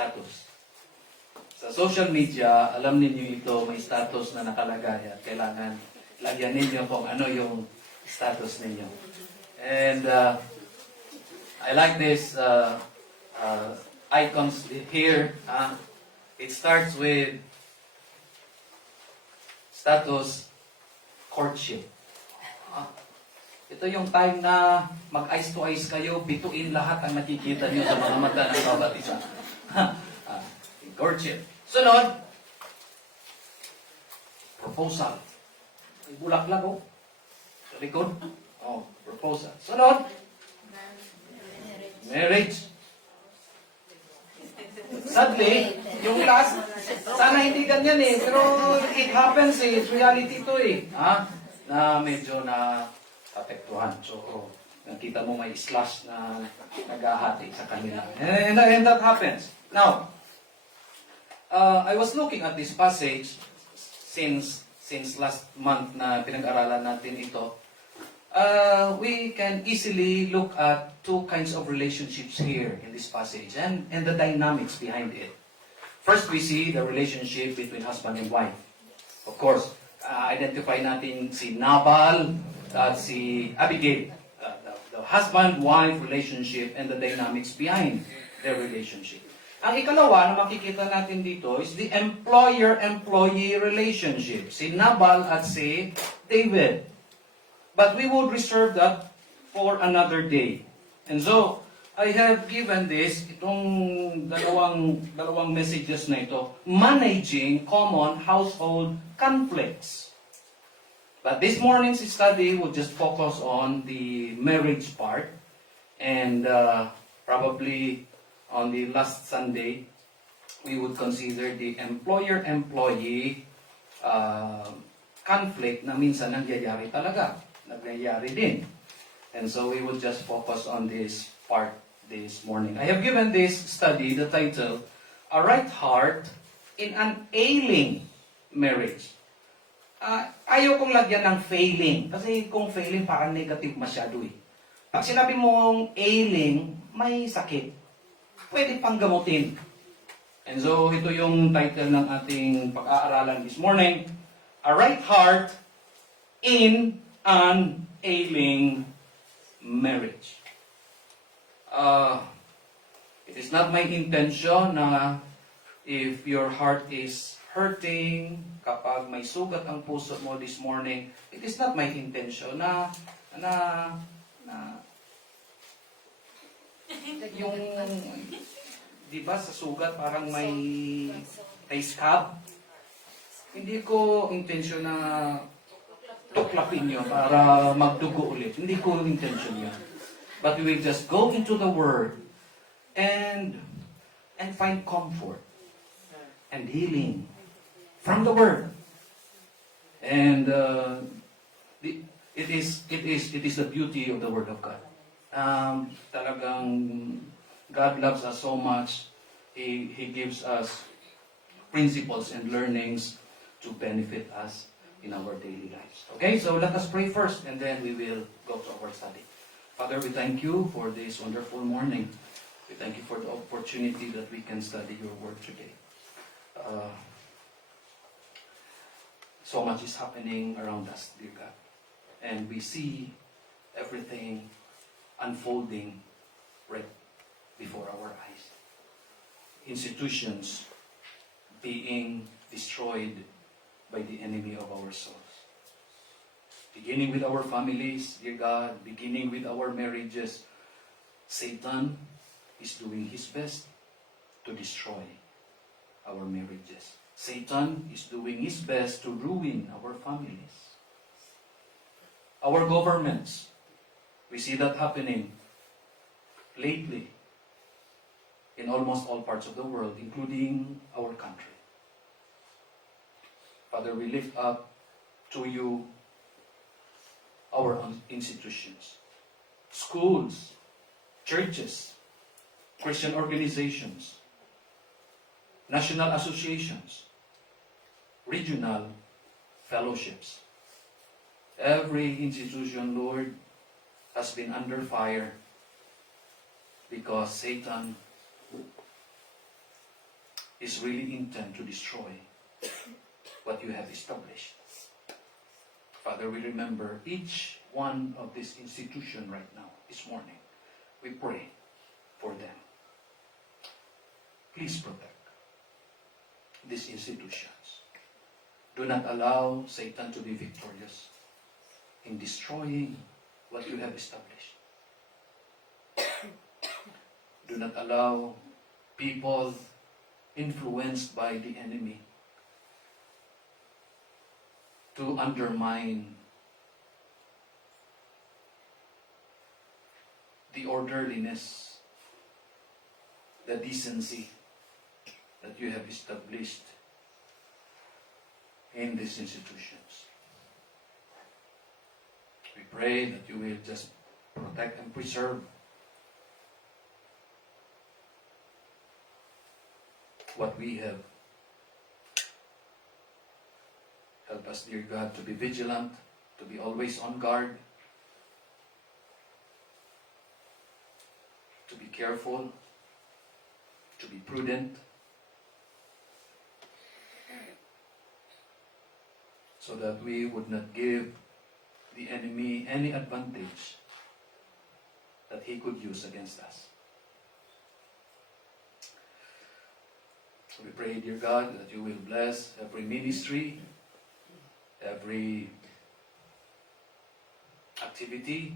status. Sa social media, alam ninyo ito, may status na nakalagay at kailangan lagyan ninyo kung ano yung status ninyo. And I like this icons here. It starts with status courtship. Ito yung time na mag-eyes to eyes kayo, bituin lahat ang nakikita nyo sa mga mata ng bawat isa. Courtship. Sunod, proposal. May bulaklak oh. Sa likod. Oh, proposal. Sunod, marriage. Sadly, yung last, sana hindi ganyan eh, pero it happens eh, it's reality to eh. Na medyo na apektuhan. So, nakita mo may slash na naghahati sa kanila. And that happens. Now, I was looking at this passage since last month na pinag-aralan natin ito. We can easily look at two kinds of relationships here in this passage and the dynamics behind it. First, we see the relationship between husband and wife. Of course, identify natin si Nabal at si Abigail. The husband-wife relationship and the dynamics behind their relationship. Ang ikalawa na makikita natin dito is the employer-employee relationship. Si Nabal at si David. But we would reserve that for another day. And so, I have given this, itong dalawang messages na ito, managing common household conflicts. But this morning's study will just focus on the marriage part. And probably on the last Sunday, we would consider the employer-employee conflict na minsan nangyayari talaga. Nangyayari din. And so we would just focus on this part this morning. I have given this study the title, A Right Heart in an Ailing Marriage. Ayaw kong lagyan ng failing. Kasi kung failing, parang negative masyado eh. Pag sinabi mong ailing, may sakit. Pwede pang gamutin. And so, ito yung title ng ating pag-aaralan this morning. A Right Heart in an Ailing Marriage. It is not my intention na if your heart is hurting, kapag may sugat ang puso mo this morning, it is not my intention na yung, di ba sa sugat parang may scab? Hindi ko intention na tuklapin nyo para magdugo ulit. Hindi ko intention yun. But we will just go into the Word and find comfort and healing from the Word. And it is the beauty of the Word of God. Talagang God loves us so much. He gives us principles and learnings to benefit us in our daily lives. Okay, so let us pray first and then we will go to our study. Father, we thank you for this wonderful morning. We thank you for the opportunity that we can study your word today. So much is happening around us, dear God. And we see everything unfolding right before our eyes. Institutions being destroyed by the enemy of our souls. Beginning with our families, dear God, beginning with our marriages, Satan is doing his best to destroy our marriages. Satan is doing his best to ruin our families. Our governments, we see that happening lately in almost all parts of the world, including our country. Father, we lift up to you our institutions, schools, churches, Christian organizations, national associations, regional fellowships. Every institution, Lord, has been under fire because Satan is really intent to destroy what you have established. Father, we remember each one of this institution right now, this morning. We pray for them. Please protect these institutions. Do not allow Satan to be victorious in destroying what you have established. Do not allow people influenced by the enemy to undermine the orderliness, the decency that you have established in these institutions. We pray that you will just protect and preserve what we have. Help us, dear God, to be vigilant, to be always on guard, to be careful, to be prudent, so that we would not give the enemy any advantage that he could use against us. We pray, dear God, that you will bless every ministry, every activity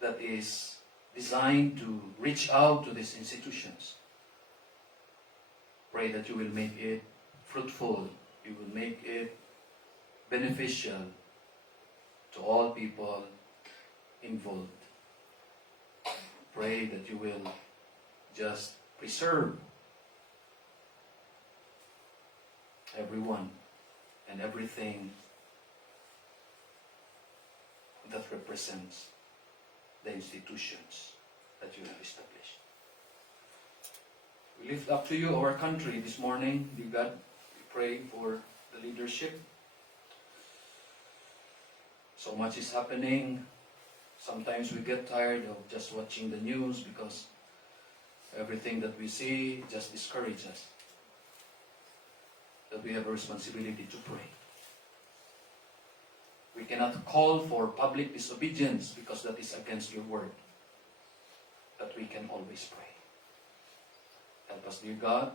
that is designed to reach out to these institutions. Pray that you will make it fruitful, you will make it beneficial to all people involved. Pray that you will just preserve everyone and everything that represents the institutions that you have established. We lift up to you our country this morning, dear God. We pray for the leadership. So much is happening. Sometimes we get tired of just watching the news because everything that we see just discourages us. That we have a responsibility to pray. We cannot call for public disobedience because that is against your word. But we can always pray. Help us, dear God,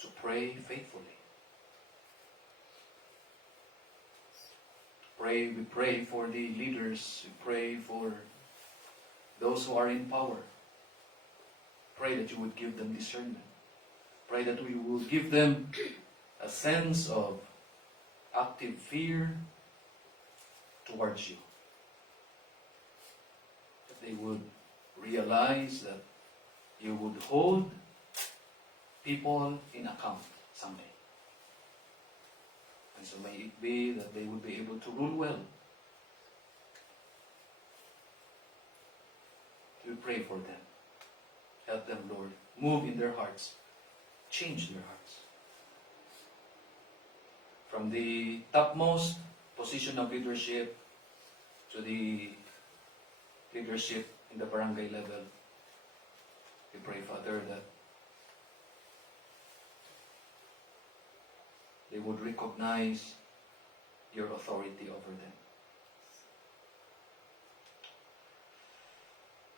to pray faithfully. We pray for the leaders. We pray for those who are in power. Pray that you would give them discernment. Pray that we will give them a sense of active fear towards you. That they would realize that you would hold people in account someday. And so may it be that they would be able to rule well. We pray for them. Help them, Lord. Move in their hearts. Change their hearts. From the topmost position of leadership to the leadership in the barangay level, we pray, Father, that they would recognize your authority over them.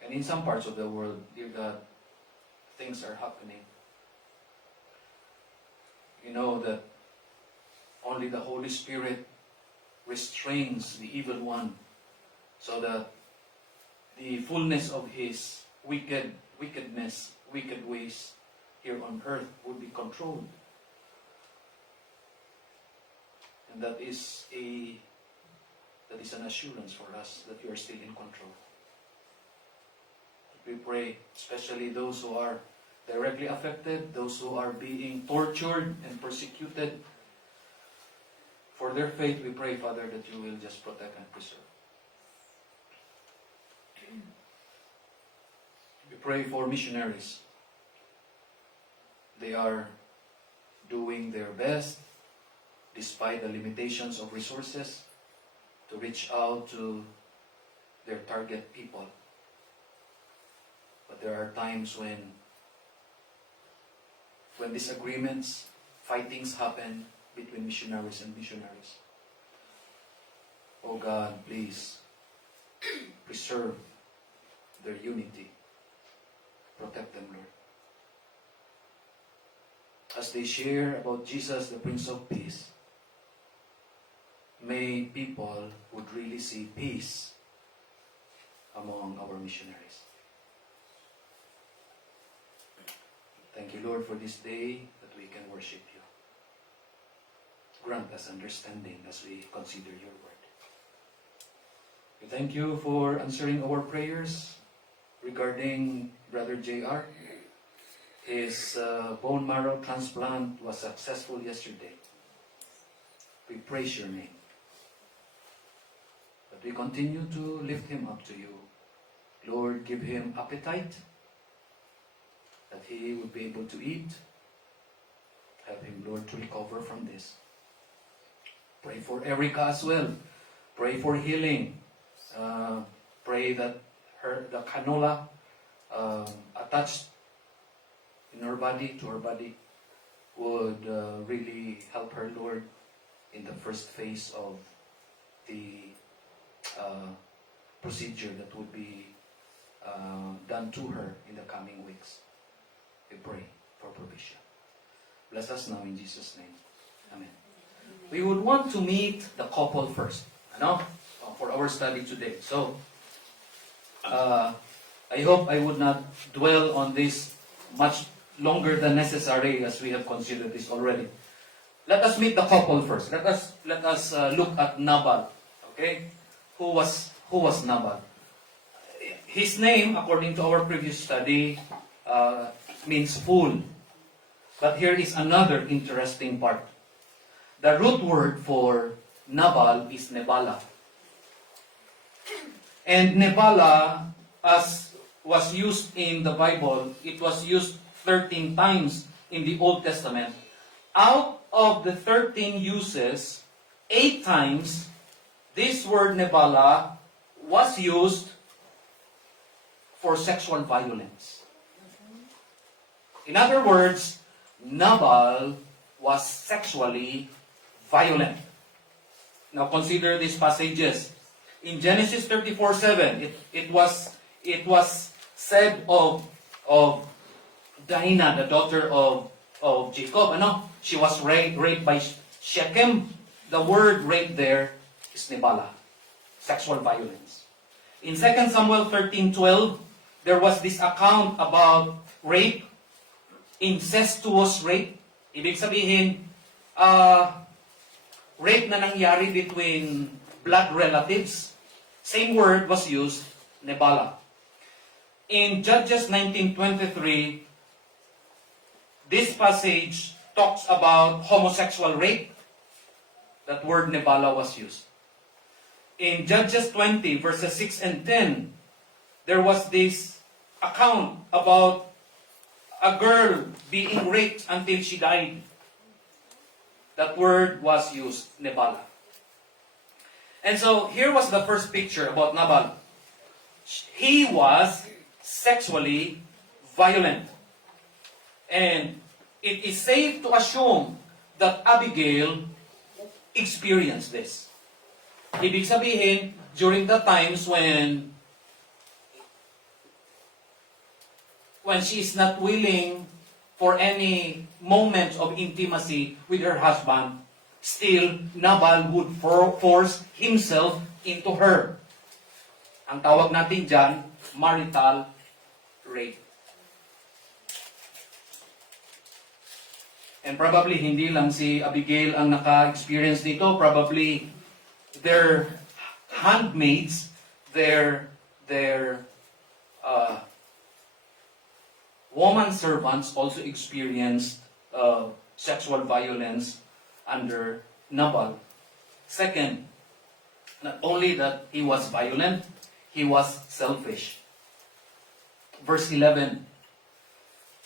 And in some parts of the world, dear God, things are happening. You know that only the Holy Spirit restrains the evil one so that the fullness of his wickedness, wicked ways here on earth would be controlled. And that is an assurance for us that you are still in control. We pray, especially those who are directly affected, those who are being tortured and persecuted for their faith, we pray, Father, that you will just protect and preserve. We pray for missionaries. They are doing their best, despite the limitations of resources, to reach out to their target people. But there are times when when disagreements, fightings happen between missionaries and missionaries. Oh God, please preserve their unity. Protect them, Lord. As they share about Jesus, the Prince of Peace, may people would really see peace among our missionaries. Thank you, Lord, for this day that we can worship you. Grant us understanding as we consider your word. We thank you for answering our prayers regarding Brother J.R. His bone marrow transplant was successful yesterday. We praise your name. But we continue to lift him up to you. Lord, give him appetite, that he would be able to eat. Help him, Lord, to recover from this. Pray for Erica as well. Pray for healing. Pray that the cannula attached in her body, to her body, would really help her, Lord, in the first phase of the procedure that would be done to her in the coming weeks. We pray for provision. Bless us now in Jesus' name. Amen. We would want to meet the couple first, for our study today. So, I hope I would not dwell on this much longer than necessary, as we have considered this already. Let us meet the couple first. Let us look at Nabal. Okay, who was Nabal? His name, according to our previous study, means fool. But here is another interesting part. The root word for Nabal is Nebala. And Nebala, as was used in the Bible, it was used 13 times in the Old Testament. Out of the 13 uses, 8 times, this word Nebala was used for sexual violence. In other words, Nabal was sexually violent. Now consider these passages. In Genesis 34:7, it was said of Dinah, the daughter of Jacob. She was raped by Shechem. The word rape there is Nebala, sexual violence. In 2 Samuel 13:12, there was this account about rape, incestuous rape. Ibig sabihin, rape na nangyari between blood relatives. Same word was used, Nebala. In Judges 19:23, this passage talks about homosexual rape. That word Nebala was used. In Judges 20, verses 6 and 10, there was this account about a girl being raped until she died. That word was used, Nebala. And so, here was the first picture about Nabal. He was sexually violent. And it is safe to assume that Abigail experienced this. Ibig sabihin, during the times when she is not willing for any moment of intimacy with her husband, still, Nabal would force himself into her. Ang tawag natin dyan, marital rape. And probably hindi lang si Abigail ang naka-experience nito. Probably their handmaids, their woman servants also experienced sexual violence under Nabal. Second, not only that he was violent, he was selfish. Verse 11.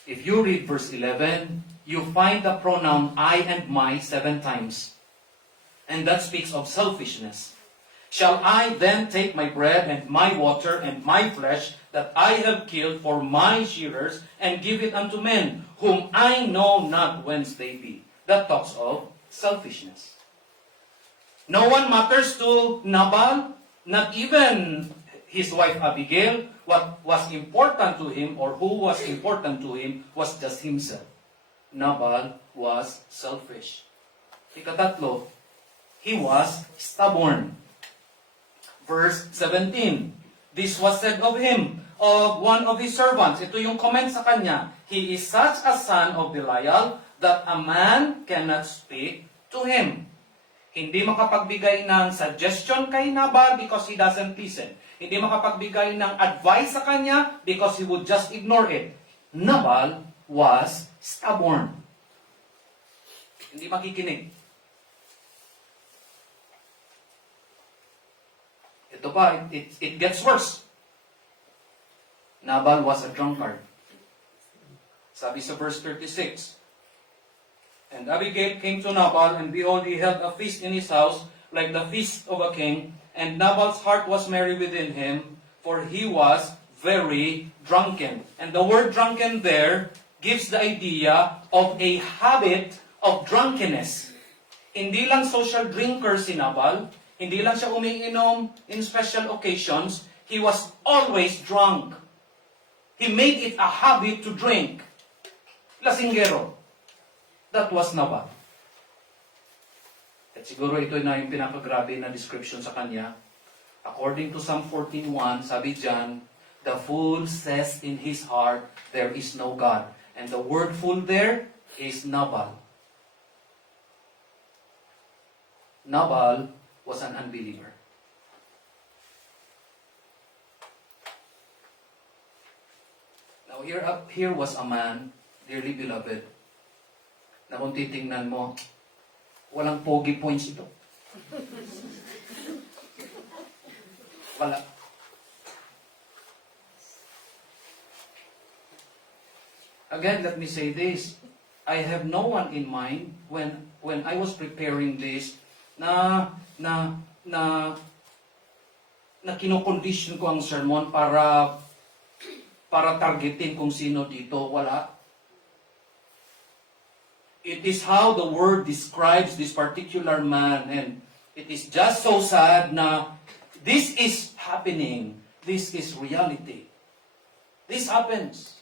If you read verse 11, you find the pronoun I and my 7 times. And that speaks of selfishness. Shall I then take my bread and my water and my flesh that I have killed for my shearers and give it unto men, whom I know not whence they be? That talks of selfishness. No one matters to Nabal, not even his wife Abigail. What was important to him, or who was important to him, was just himself. Nabal was selfish. Ikatatlo, he was stubborn. Verse 17, this was said of him, of one of his servants. Ito yung comment sa kanya. He is such a son of Belial that a man cannot speak to him. Hindi makapagbigay ng suggestion kay Nabal because he doesn't listen. Hindi makapagbigay ng advice sa kanya because he would just ignore it. Nabal was stubborn. Hindi makikinig. Ito pa, it gets worse. Nabal was a drunkard. Sabi sa verse 36, and Abigail came to Nabal, and behold, he held a feast in his house, like the feast of a king. And Nabal's heart was merry within him, for he was very drunken. And the word drunken there gives the idea of a habit of drunkenness. Hindi lang social drinker si Nabal, hindi lang siya umiinom in special occasions, he was always drunk. He made it a habit to drink. Lasinggero. That was Nabal. At siguro ito na yung pinakagrabe na description sa kanya. According to Psalm 14:1, sabi dyan, the fool says in his heart, there is no God. And the word fool there is Nabal. Nabal was an unbeliever. Now here was a man, dearly beloved, na kung titingnan mo, walang pogi points ito. Wala. Again, let me say this. I have no one in mind when I was preparing this na kino-condition ko ang sermon para targetin kung sino dito. Wala. It is how the word describes this particular man, and it is just so sad na this is happening. This is reality. This happens.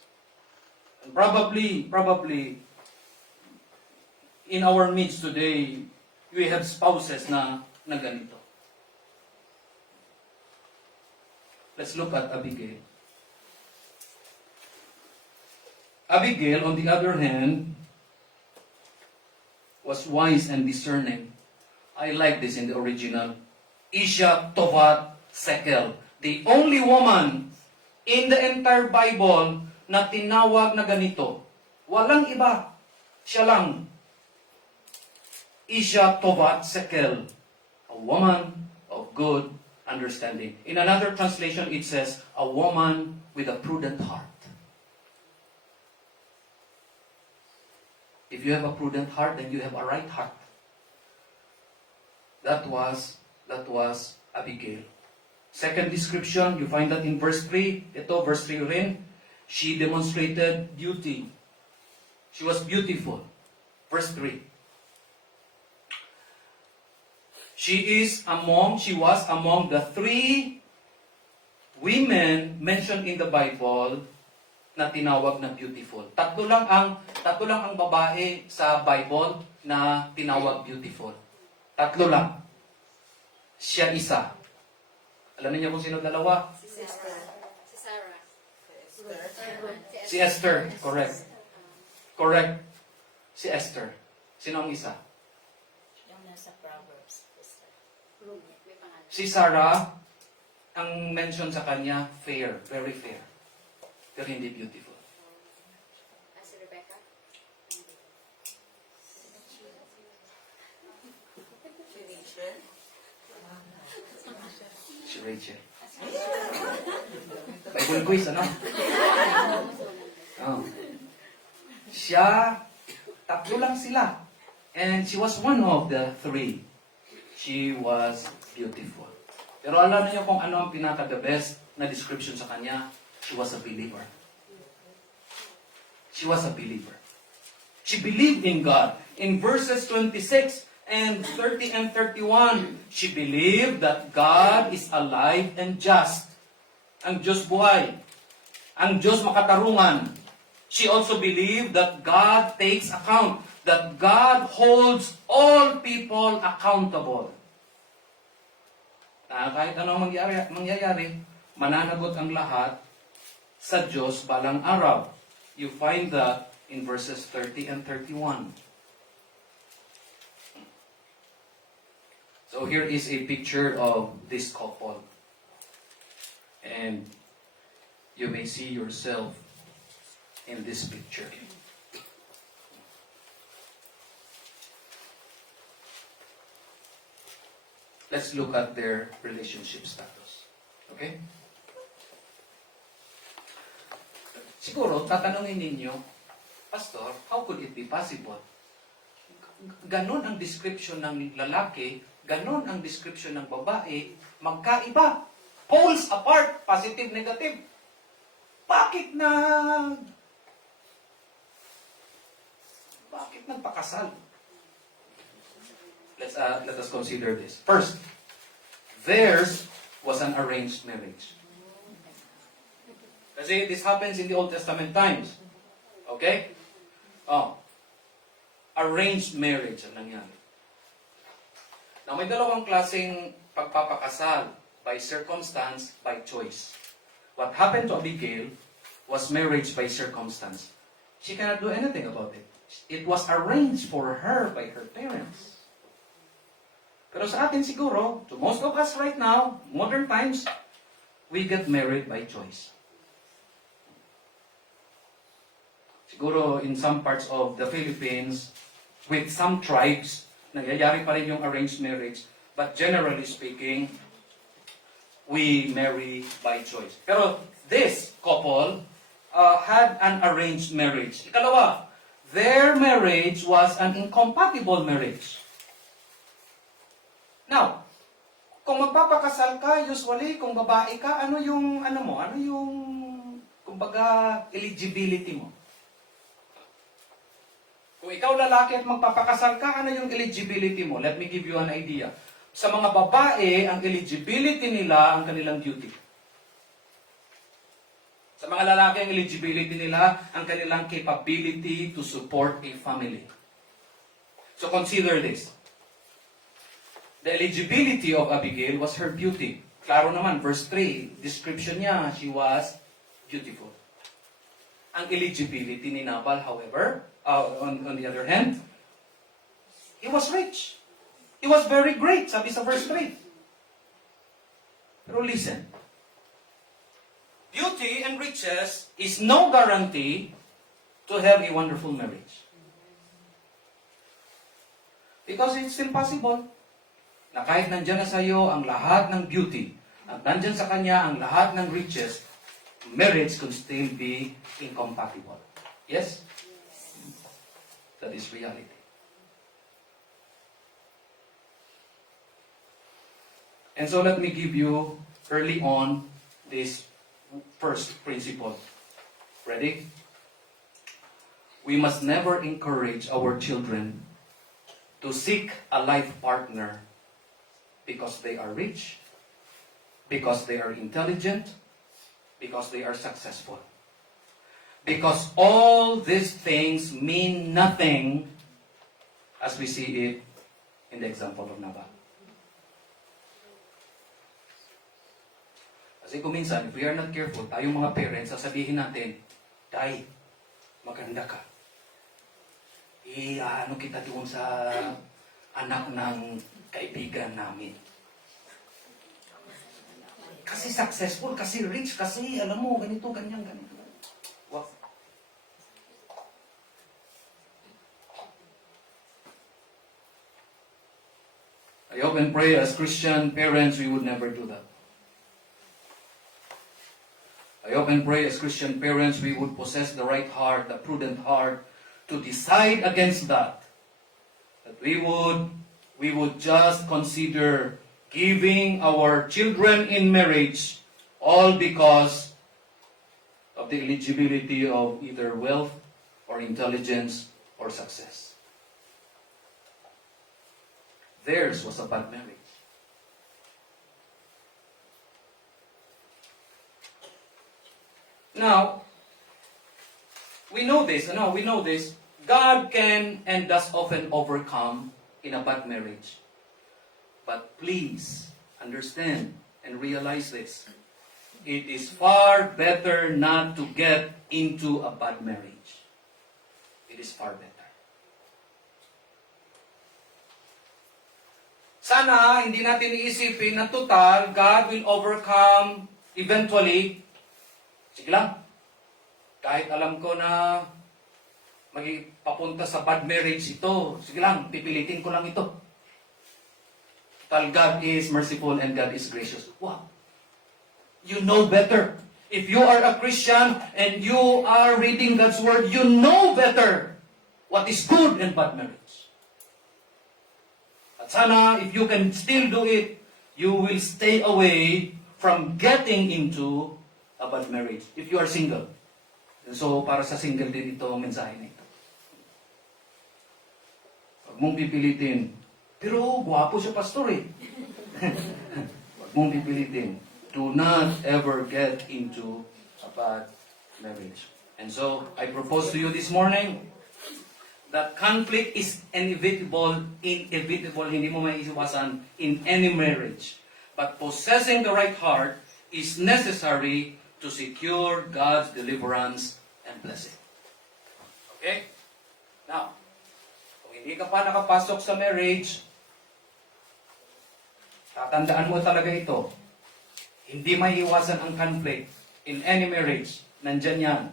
And probably in our midst today, we have spouses na ganito. Let's look at Abigail. Abigail, on the other hand, was wise and discerning. I like this in the original. Isha Tovat Sekel. The only woman in the entire Bible na tinawag na ganito. Walang iba. Siya lang. Isha Tovat Sekel. A woman of good understanding. In another translation, it says, a woman with a prudent heart. If you have a prudent heart, then you have a right heart. That was Abigail. Second description, you find that in verse 3. Ito, verse 3 rin. She demonstrated beauty. She was beautiful. Verse 3. She was among the 3 women mentioned in the Bible na tinawag na beautiful. Tatlo lang ang babae sa Bible na tinawag beautiful. Tatlo lang. Siya isa. Alam niyo kung sino dalawa? Si Sarah. Si Esther. Correct. Correct. Si Esther. Sino ang isa? Yung nasa Proverbs. Si Sarah, ang mention sa kanya, fair. Very fair. Pero hindi beautiful. Si Rebecca. Si Rachel. Bible quiz, ano? Oh. Siya, tatlo lang sila. And she was one of the 3. She was beautiful. Pero alam niyo kung ano ang pinaka-the best na description sa kanya? She was a believer. She was a believer. She believed in God. In verses 26 and 30 and 31, she believed that God is alive and just. Ang Diyos buhay. Ang Diyos makatarungan. She also believed that God takes account, that God holds all people accountable. Kahit anong mangyayari, mananagot ang lahat sa Diyos balang araw. You find that in verses 30 and 31. So here is a picture of this couple. And you may see yourself in this picture. Let's look at their relationship status. Okay? Siguro, tatanungin ninyo, Pastor, how could it be possible? Ganon ang description ng lalaki, ganon ang description ng babae, magkaiba. Poles apart, positive, negative. Bakit nagpakasal? Let us consider this. First, theirs was an arranged marriage. Kasi this happens in the Old Testament times. Okay? Arranged marriage ang nangyari. Now, may dalawang klaseng pagpapakasal. By circumstance, by choice. What happened to Abigail was marriage by circumstance. She cannot do anything about it. It was arranged for her by her parents. Pero sa atin siguro, to most of us right now, modern times, we get married by choice. Siguro in some parts of the Philippines, with some tribes, nagyayari pa rin yung arranged marriage. But generally speaking, we marry by choice. Pero this couple had an arranged marriage. Ikalawa, their marriage was an incompatible marriage. Now, kung magpapakasal ka, usually, kung babae ka, ano yung kumbaga, eligibility mo? Kung ikaw lalaki at magpapakasal ka, ano yung eligibility mo? Let me give you an idea. Sa mga babae, ang eligibility nila ang kanilang duty. Sa mga lalaki, ang eligibility nila ang kanilang capability to support a family. So consider this. The eligibility of Abigail was her beauty. Klaro naman, verse 3, description niya, she was beautiful. Ang eligibility ni Nabal, however, on the other hand, he was rich. He was very great, sabi sa verse 3. Pero listen, beauty and riches is no guarantee to have a wonderful marriage. Because it's still possible na kahit nandyan na sa iyo ang lahat ng beauty at nandyan sa kanya ang lahat ng riches, marriage could still be incompatible. Yes? That is reality. And so let me give you early on this first principle. Ready? We must never encourage our children to seek a life partner because they are rich, because they are intelligent, because they are successful. Because all these things mean nothing as we see it in the example of Nabal. Kasi kung minsan, if we are not careful, tayong mga parents, sasabihin natin, Day, maganda ka. Ano kita doon sa anak ng kaibigan namin. Kasi successful, kasi rich, kasi alam mo, ganito, ganyan, ganito. Wow. I hope and pray as Christian parents, we would never do that. I hope and pray as Christian parents we would possess the right heart, the prudent heart, to decide against that. That we would just consider giving our children in marriage, all because of the eligibility of either wealth or intelligence or success. Theirs was a bad marriage. Now, we know this. God can and does often overcome in a bad marriage. But please understand and realize this. It is far better not to get into a bad marriage. It is far better. Sana hindi natin iisipin na total, God will overcome eventually. Sige lang. Kahit alam ko na papunta sa bad marriage ito, sige lang, pipilitin ko lang ito. Total, God is merciful and God is gracious. Wow. You know better. If you are a Christian and you are reading God's Word, you know better what is good and bad marriage. At sana, if you can still do it, you will stay away from getting into a bad marriage. If you are single. And so, para sa single din ito, mensahe na ito. Huwag mong pipilitin. Pero, guwapo siya pastor eh. Huwag mong pipilitin. Do not ever get into a bad marriage. And so, I propose to you this morning that conflict is inevitable, hindi mo maiiwasan in any marriage. But possessing the right heart is necessary to secure God's deliverance and blessing. Okay? Now, kung hindi ka pa nakapasok sa marriage, tatandaan mo talaga ito. Hindi maiiwasan ang conflict in any marriage. Nandyan yan.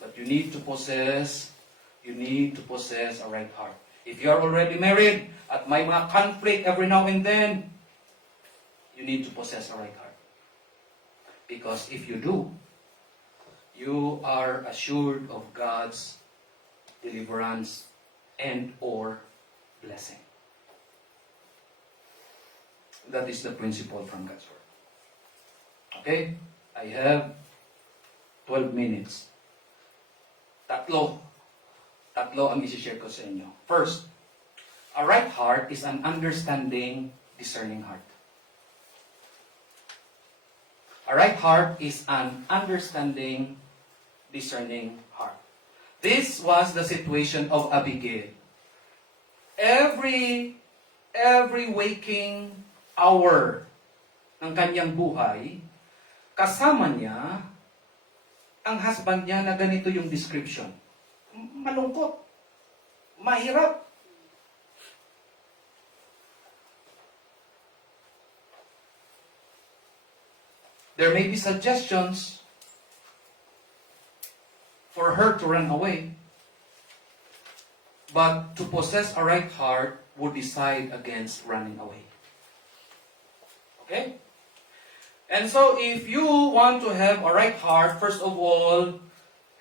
But you need to possess a right heart. If you are already married at may mga conflict every now and then, you need to possess a right heart. Because if you do, you are assured of God's deliverance and or blessing. That is the principle from God's Word. Okay? I have 12 minutes. Tatlo ang isi-share ko sa inyo. First, a right heart is an understanding, discerning heart. A right heart is an understanding, discerning heart. This was the situation of Abigail. Every waking hour ng kanyang buhay, kasama niya ang husband niya na ganito yung description. Malungkot. Mahirap. There may be suggestions for her to run away, but to possess a right heart would decide against running away. Okay? And so, if you want to have a right heart, first of all,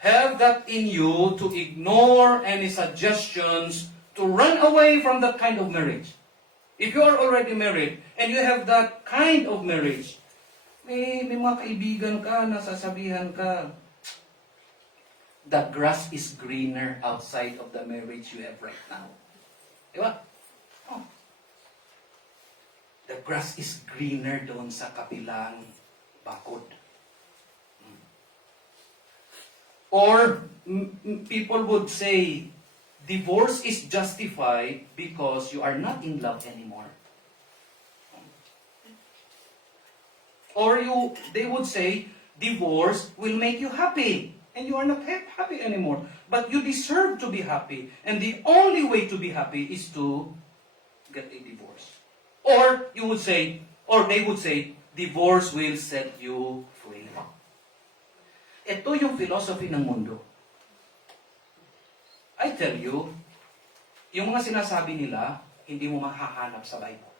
have that in you to ignore any suggestions to run away from that kind of marriage. If you are already married and you have that kind of marriage, may mga kaibigan ka na sasabihan ka, the grass is greener outside of the marriage you have right now. Di ba? Oh. The grass is greener doon sa kabilang bakod. Or people would say, divorce is justified because you are not in love anymore. Or they would say, divorce will make you happy, and you are not happy anymore. But you deserve to be happy, and the only way to be happy is to get a divorce. Or they would say, divorce will set you free. Ito yung philosophy ng mundo. I tell you, yung mga sinasabi nila, hindi mo mahahanap sa Bible.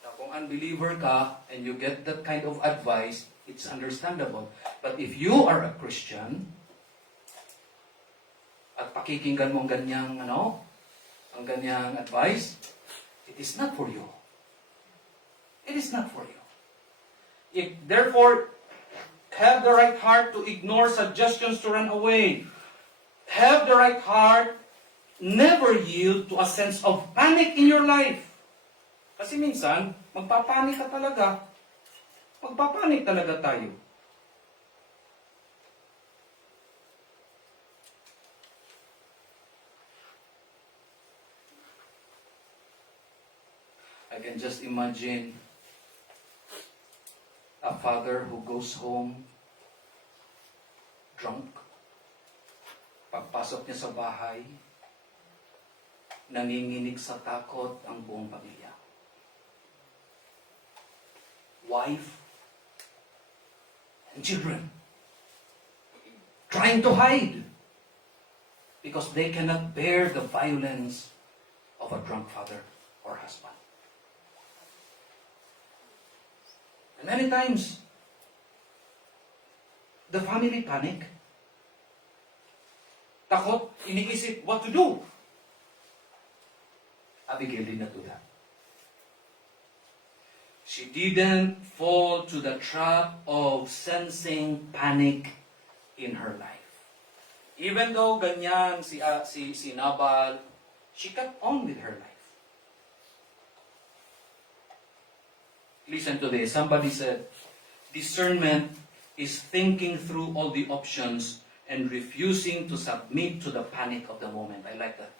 Now, kung unbeliever ka and you get that kind of advice, it's understandable. But if you are a Christian, at pakikinggan mo ang ganyang, ang ang kanyang advice, it is not for you. It is not for you. Therefore, have the right heart to ignore suggestions to run away. Have the right heart, never yield to a sense of panic in your life. Kasi minsan, magpapanik ka talaga. Magpapanik talaga tayo. I can just imagine a father who goes home drunk. Pagpasok niya sa bahay, nanginginig sa takot ang buong pamilya. Wife and children trying to hide because they cannot bear the violence of a drunk father or husband. And many times, the family panic. Takot, iniisip what to do. Abigail did not do that. She didn't fall to the trap of sensing panic in her life. Even though ganyan si Nabal, she kept on with her life. Listen to this. Somebody said, discernment is thinking through all the options and refusing to submit to the panic of the moment. I like that.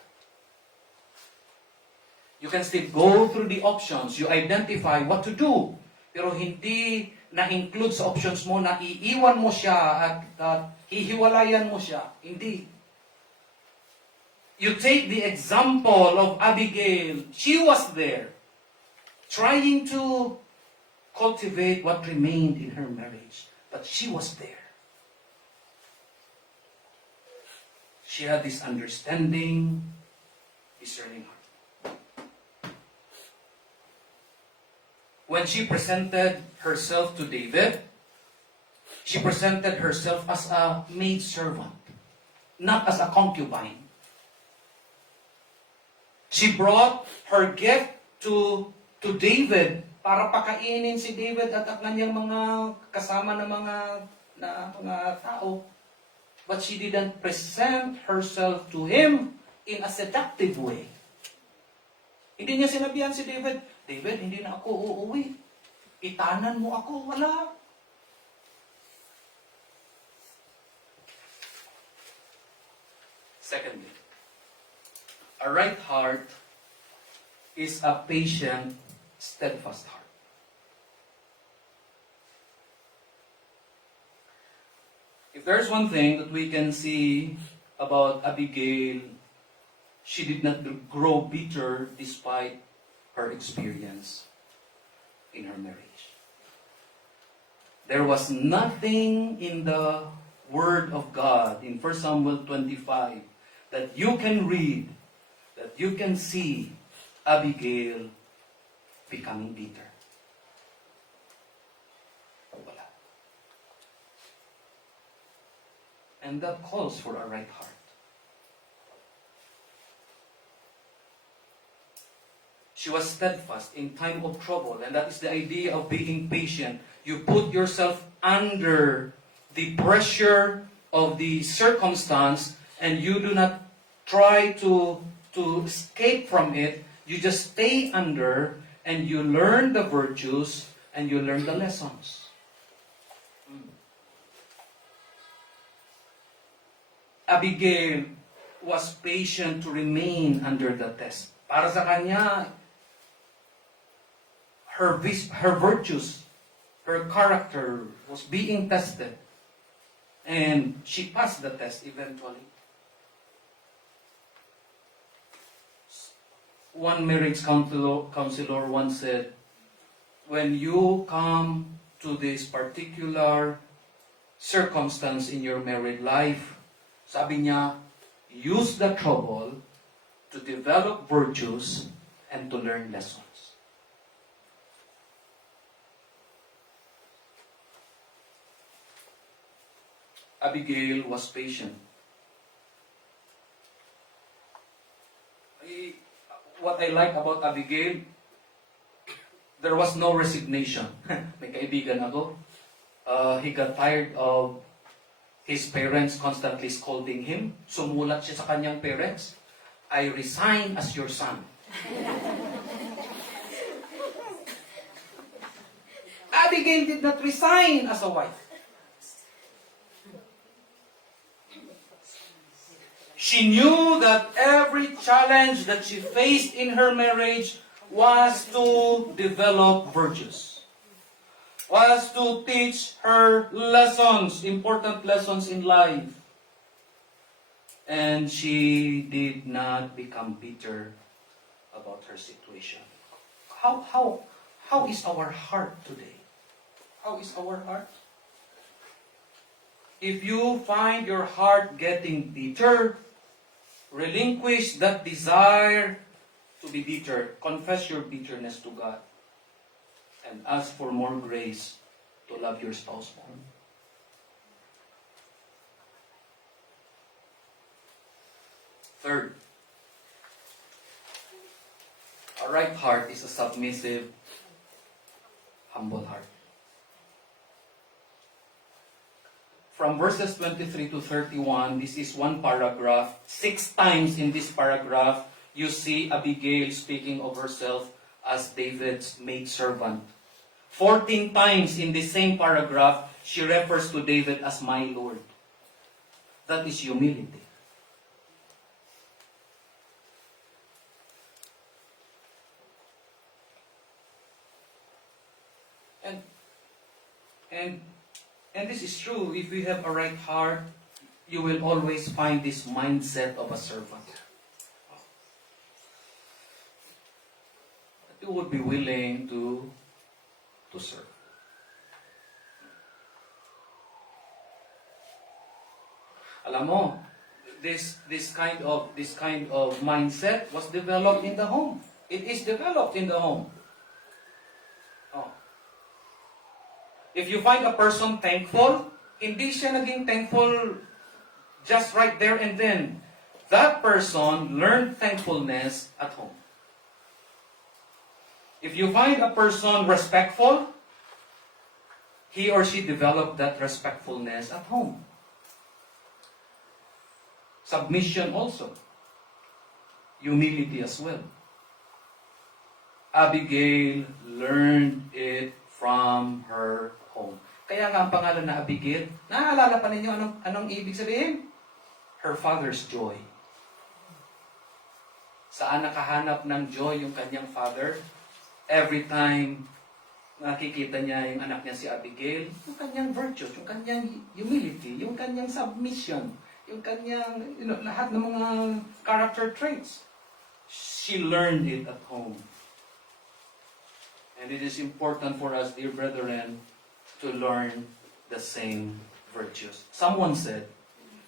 You can still go through the options. You identify what to do. Pero hindi na-include sa options mo na iiwan mo siya at hihiwalayan mo siya. Hindi. You take the example of Abigail. She was there, trying to cultivate what remained in her marriage. But she was there. She had this understanding, discerning heart. When she presented herself to David, she presented herself as a maidservant, not as a concubine. She brought her gift to David para pakainin si David at ang kanyang mga kasama na mga tao. But she didn't present herself to him in a seductive way. Hindi niya sinabihan si David, David, hindi na ako uuwi. Itanan mo ako, wala. Secondly, a right heart is a patient, steadfast heart. If there's one thing that we can see about Abigail, she did not grow bitter despite her experience in her marriage. There was nothing in the Word of God in 1 Samuel 25 that you can read, that you can see Abigail becoming bitter. Wala. And that calls for a right heart. She was steadfast in time of trouble, and that is the idea of being patient. You put yourself under the pressure of the circumstance, and you do not try to escape from it. You just stay under, and you learn the virtues, and you learn the lessons. Abigail was patient to remain under the test. Para sa kanya, her virtues, her character was being tested. And she passed the test eventually. One marriage counselor once said, when you come to this particular circumstance in your married life, sabi niya, use the trouble to develop virtues and to learn lessons. Abigail was patient. what I like about Abigail, there was no resignation. May kaibigan ako. He got tired of his parents constantly scolding him. Sumulat siya sa kanyang parents, I resign as your son. Abigail did not resign as a wife. She knew that every challenge that she faced in her marriage was to develop virtues, was to teach her lessons, important lessons in life. And she did not become bitter about her situation. How is our heart today? How is our heart? If you find your heart getting bitter, relinquish that desire to be bitter. Confess your bitterness to God. And ask for more grace to love your spouse more. Third, a right heart is a submissive, humble heart. From verses 23 to 31, this is one paragraph. 6 times in this paragraph, you see Abigail speaking of herself as David's maidservant. 14 times in the same paragraph, she refers to David as my Lord. That is humility. And this is true. If you have a right heart, you will always find this mindset of a servant. That you would be willing to serve. Alam mo, this kind of mindset was developed in the home. It is developed in the home. Oh. If you find a person thankful, hindi siya naging thankful just right there and then. That person learned thankfulness at home. If you find a person respectful, he or she developed that respectfulness at home. Submission also. Humility as well. Abigail learned it from her home. Kaya nga ang pangalan na Abigail, naalala pa ninyo anong ibig sabihin? Her father's joy. Saan nakahanap ng joy yung kanyang father? Every time nakikita niya yung anak niya si Abigail, yung kanyang virtues, yung kanyang humility, yung kanyang submission, yung kanyang lahat ng mga character traits. She learned it at home. And it is important for us, dear brethren, to learn the same virtues. Someone said,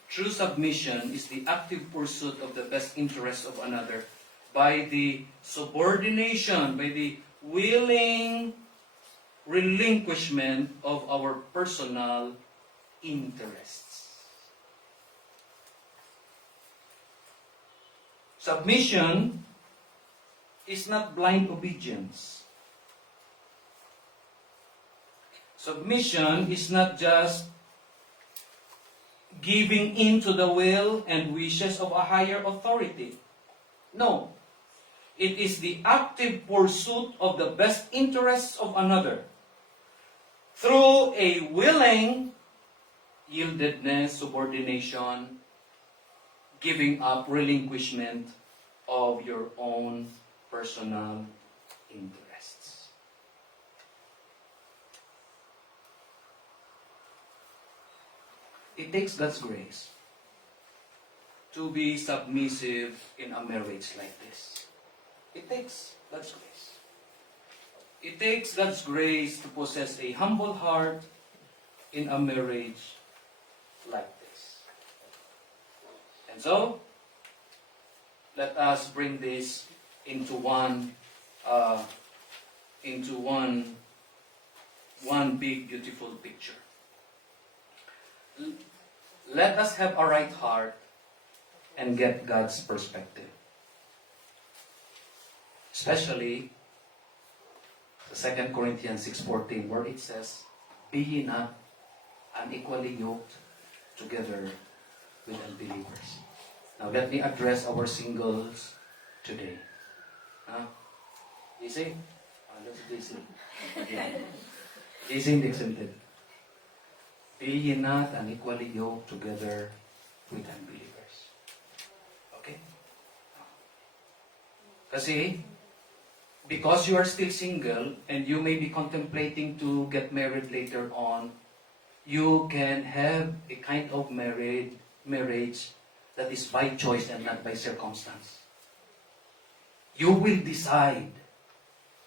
true submission is the active pursuit of the best interests of another by the subordination, by the willing relinquishment of our personal interests. Submission is not blind obedience. Submission is not just giving in to the will and wishes of a higher authority. No. It is the active pursuit of the best interests of another through a willing yieldedness, subordination, giving up, relinquishment of your own personal interests. It takes God's grace to be submissive in a marriage like this. It takes God's grace. It takes God's grace to possess a humble heart in a marriage like this. And so, let us bring this into one big, beautiful picture. Let us have a right heart and get God's perspective. Especially sa 2 Corinthians 6:14 where it says, "Be ye not unequally yoked together with unbelievers." Now let me address our singles today. Huh? Easy? Let's do easy. Okay. Easy hindi exempted. Be ye not unequally yoked together with unbelievers. Okay? Kasi, because you are still single and you may be contemplating to get married later on, you can have a kind of marriage that is by choice and not by circumstance. You will decide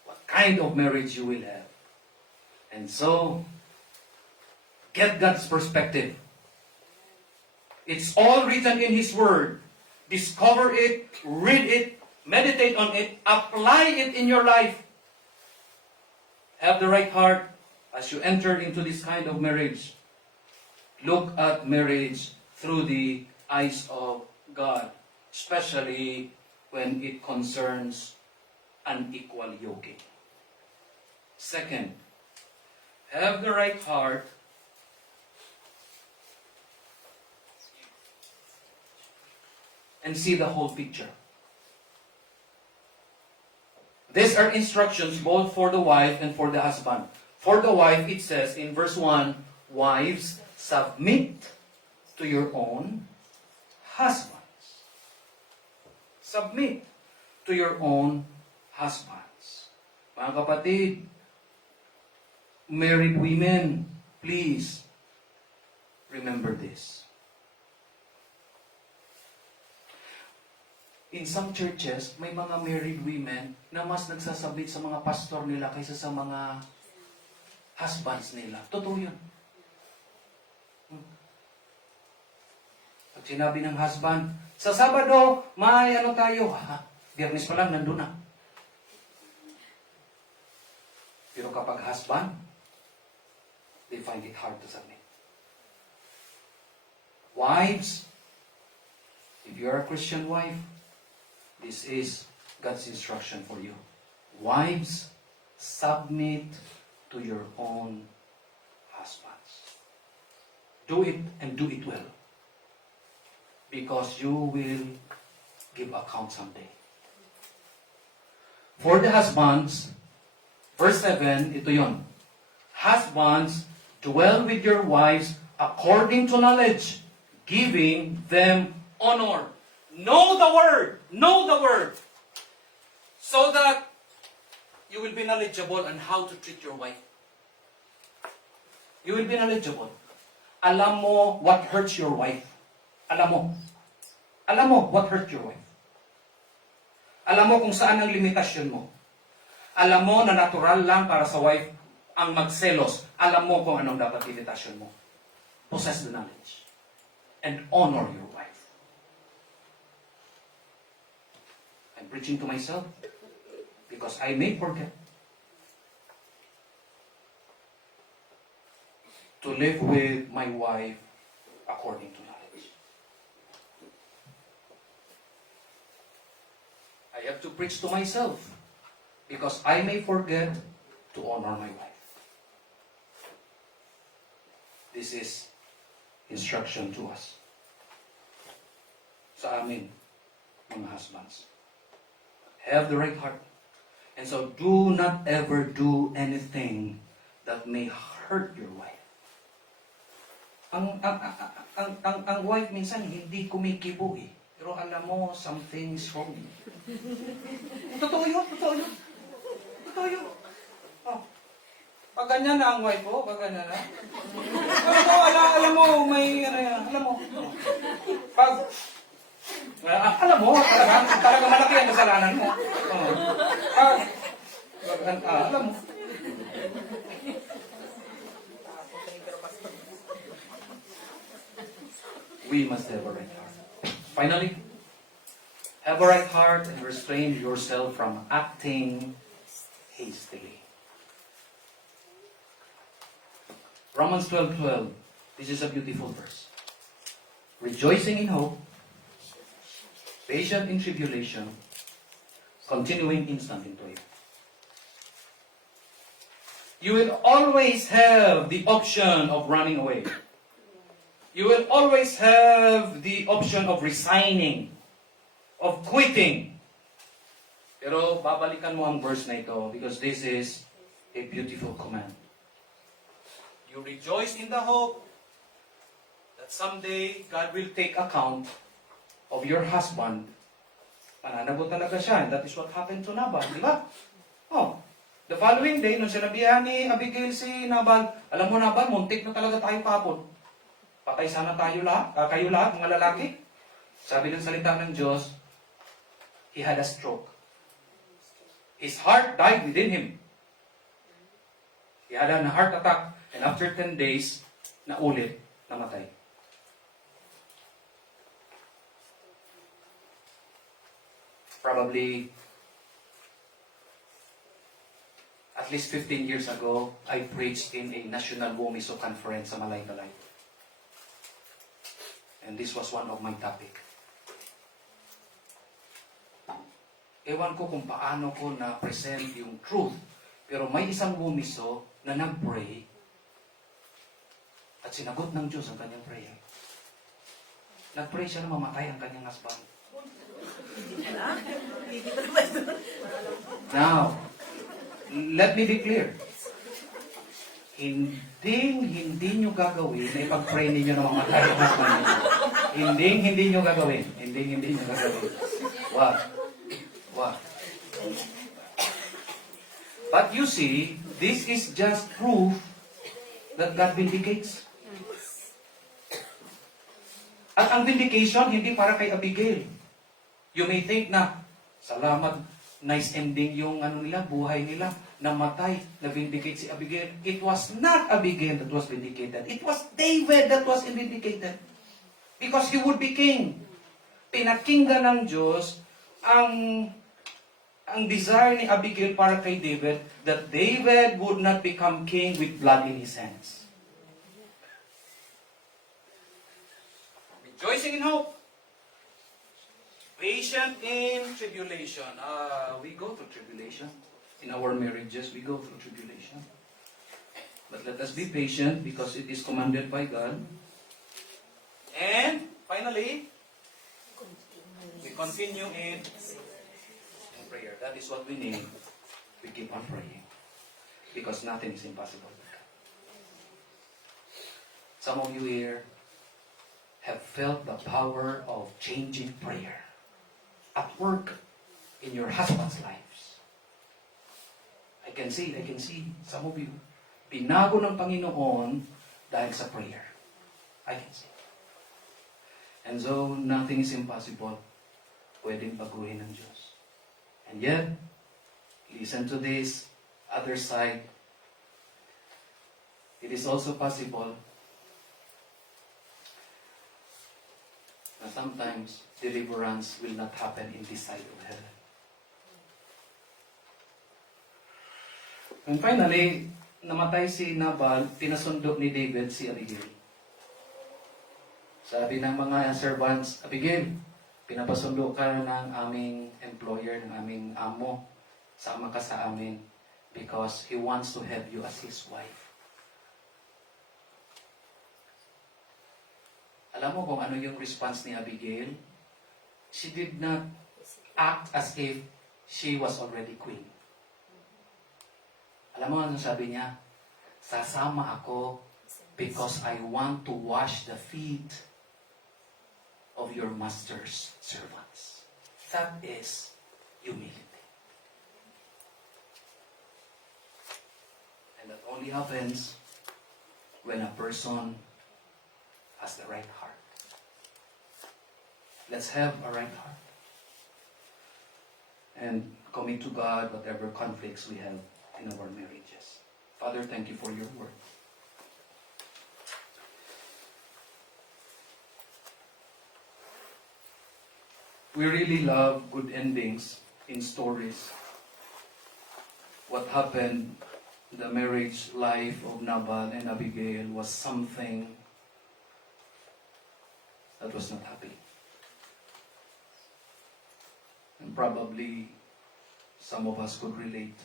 what kind of marriage you will have. And so, get God's perspective. It's all written in His Word. Discover it, read it, meditate on it, apply it in your life. Have the right heart as you enter into this kind of marriage. Look at marriage through the eyes of God, especially when it concerns unequal yoking. Second, have the right heart and see the whole picture. These are instructions both for the wife and for the husband. For the wife, it says in verse 1, "Wives, submit to your own husbands." Submit to your own husbands. Mga kapatid, married women, please remember this. In some churches, may mga married women na mas nagsasubmit sa mga pastor nila kaysa sa mga husbands nila. Totoo yun. Pag sinabi ng husband, sa Sabado, may ano tayo? Biyernes pa lang, nandun na. Pero kapag husband, they find it hard to submit. Wives, if you're a Christian wife, this is God's instruction for you. Wives, submit to your own husbands. Do it and do it well. Because you will give account someday. For the husbands, verse 7, ito yon. Husbands, dwell with your wives according to knowledge, giving them honor. Know the word. Know the word. So that you will be knowledgeable on how to treat your wife. You will be knowledgeable. Alam mo what hurts your wife. Alam mo. Alam mo what hurts your wife. Alam mo kung saan ang limitasyon mo. Alam mo na natural lang para sa wife ang magselos. Alam mo kung anong dapat limitasyon mo. Possess the knowledge. And honor your wife. I'm preaching to myself because I may forget to live with my wife according to knowledge. I have to preach to myself because I may forget to honor my wife. This is instruction to us. Sa amin, mga husbands. Have the right heart. And so do not ever do anything that may hurt your wife. Ang wife minsan hindi kumikibo eh. Pero alam mo, something's wrong. Totoo yun, totoo yun. Totoo yun. Oh. Pag ganyan na ang wife ko, pag ganyan na. Alam mo, may ano yan, alam mo. Pag alam mo, talaga malaki ang kasalanan mo. Alam mo. We must have a right heart. Finally, have a right heart and restrain yourself from acting hastily. Romans 12:12. This is a beautiful verse. Rejoicing in hope, patient in tribulation, Continuing instant in prayer. You will always have the option of running away. You will always have the option of resigning, of quitting. Pero babalikan mo ang verse na ito because this is a beautiful command. You rejoice in the hope that someday God will take account of your husband. Pananagot talaga siya. And that is what happened to Nabal, di ba? Oh, the following day, nung sinabihan ni Abigail si Nabal, alam mo Nabal, muntik na talaga tayo papon. Patay sana tayo lahat, kayo lahat, mga lalaki. Sabi ng salita ng Diyos, he had a stroke. His heart died within him. He had a heart attack, and after 10 days, naulit, namatay. Probably, at least 15 years ago, I preached in a National Womiso Conference sa Malaybalay. And this was one of my topic. Ewan ko kung paano ko na-present yung truth. Pero may isang bumiso na nag-pray at sinagot ng Diyos ang kanyang prayer. Nag-pray siya na mamatay ang kanyang husband. Now, let me be clear. Hindi nyo gagawin na ipag-pray ninyo na mamatay ang husband ninyo. Hindi nyo gagawin. Hindi nyo gagawin. Wag. But you see, this is just proof that God vindicates. At ang vindication, hindi para kay Abigail. You may think na, salamat, nice ending yung buhay nila, namatay, na-vindicate si Abigail. It was not Abigail that was vindicated. It was David that was vindicated. Because he would be king. Pinakinggan ng Diyos ang desire ni Abigail para kay David, that David would not become king with blood in his hands. Rejoicing in hope. Patient in tribulation. We go through tribulation. In our marriages, we go through tribulation. But let us be patient because it is commanded by God. And finally, we continue in prayer. That is what we need. We keep on praying. Because nothing is impossible. Some of you here have felt the power of changing prayer at work, in your husband's lives. I can see some of you, binago ng Panginoon dahil sa prayer. I can see. And so, nothing is impossible. Pwedeng baguhin ng Diyos. And yet, listen to this other side. It is also possible na sometimes deliverance will not happen in this side of heaven. And finally, namatay si Nabal, pinasundo ni David si Abigail. Sabi ng mga servants, Abigail, pinapasundo ka ng aming employer, ng aming amo. Sama ka sa amin because he wants to have you as his wife. Alam mo kung ano yung response ni Abigail? She did not act as if she was already queen. Alam mo ano sabi niya? Sasama ako because I want to wash the feet of your master's servants. That is humility. And that only happens when a person has the right heart. Let's have a right heart. And commit to God whatever conflicts we have in our marriages. Father, thank you for your word. We really love good endings in stories. What happened in the marriage life of Nabal and Abigail was something that was not happy. And probably some of us could relate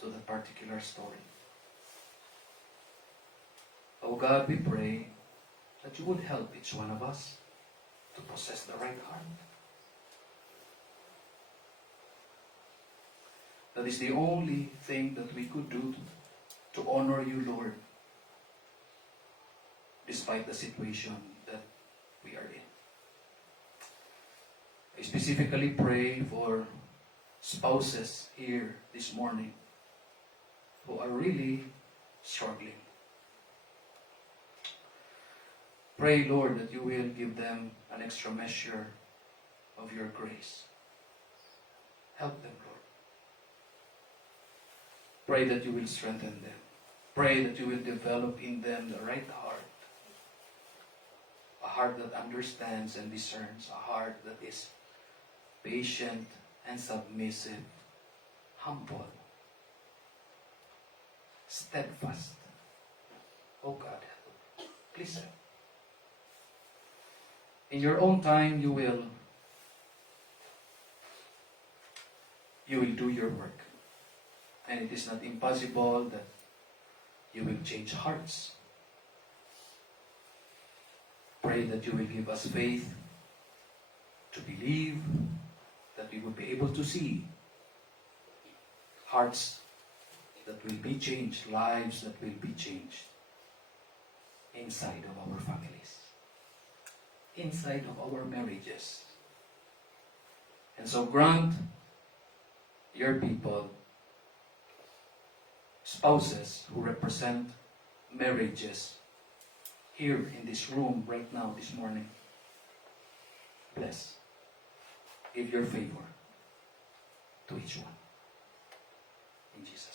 to that particular story. Oh God, we pray that you would help each one of us to possess the right heart. That is the only thing that we could do to honor you, Lord, despite the situation that we are in. I specifically pray for spouses here this morning who are really struggling. Pray, Lord, that you will give them an extra measure of your grace. Help them, Lord. Pray that you will strengthen them. Pray that you will develop in them the right heart. A heart that understands and discerns. A heart that is patient and submissive. Humble. Steadfast. Oh God, please help. In your own time, you will do your work. And it is not impossible that you will change hearts. Pray that you will give us faith to believe that we will be able to see hearts that will be changed, lives that will be changed inside of our families, inside of our marriages. And so grant your people, spouses who represent marriages here in this room right now, this morning. Bless. Give your favor to each one. In Jesus' name.